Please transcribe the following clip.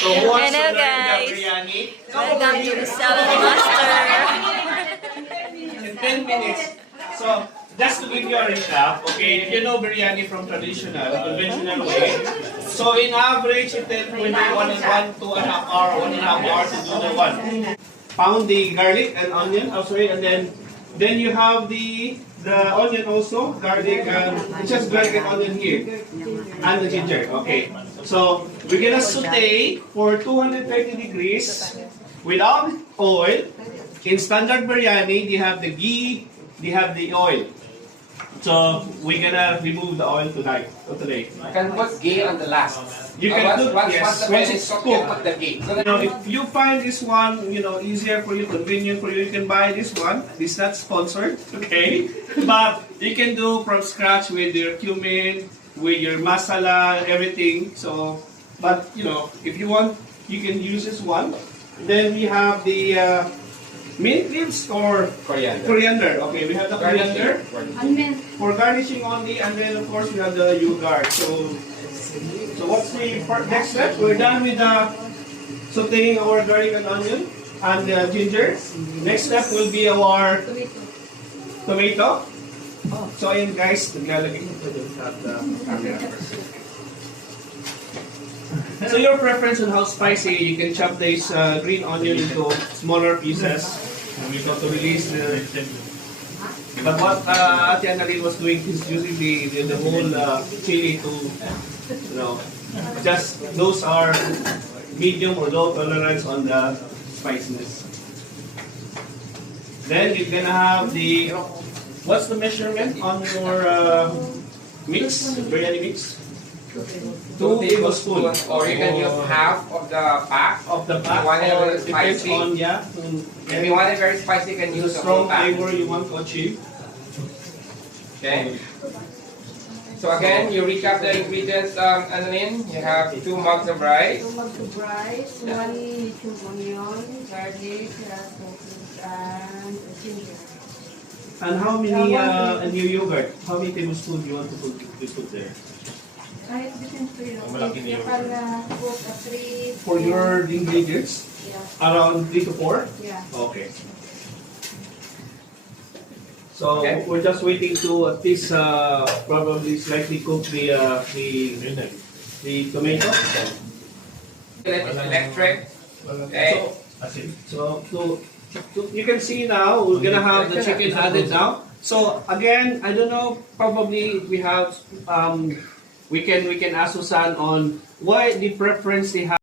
So who wants Hello, to learn the guys. biryani? Welcome to the Salad Master. In 10 minutes. So, just to give you a recap, okay, if you know biryani from traditional, conventional way, so in average, it takes between 1.5 hour to do the one. Pound the garlic and onion, and then you have the onion also, garlic, it's just garlic and onion here, and the ginger, okay. So, we're gonna saute for 230 degrees without oil. In standard biryani, they have the ghee, they have the oil. So we're gonna remove the oil today. You can put ghee on the last. You can once, put once, yes, once the once bread it's is cooked, you cooked. put the ghee. If you find this one, easier for you, convenient for you, you can buy this one. It's not sponsored, okay? But you can do from scratch with your cumin, with your masala, everything. So, but if you want, you can use this one. Then we have the mint leaves or Coriander. Okay, we have the coriander for garnishing only, and then of course we have the yogurt. So what's the next step? We're done with the sauteing our garlic and onion and ginger. Next step will be our tomato. So ayun guys, naglalagay ko the camera first. So your preference on how spicy, you can chop this green onion into smaller pieces to release the. But what Ate Annalyn was doing is using the whole chili to, just those are medium or low tolerance on the spiciness. Then you're gonna have what's the measurement on your mix, biryani mix? 2 tablespoons. Or you can use half of the pack. Of the pack, You want it or very depends spicy? on If you want it very spicy, you can the use the strong whole pack. flavor you want to achieve. Okay. So again, you recap the ingredients, Annalyn. You have 2 mugs of rice. 2 mugs of rice, 1 little onion, garlic, and ginger. And how many and your yogurt? How many tablespoons you want to put there? Kahit bitin po yun. Malaki na yun. Kapag cook 3, For your ingredients, yeah, around 3 to 4. yeah. Okay. So Okay. we're just waiting to at least probably slightly cook the tomato. Electric. Okay. So you can see now we're gonna have the chicken added now. So again, I don't know. Probably we have we can ask Susan on why the preference they have.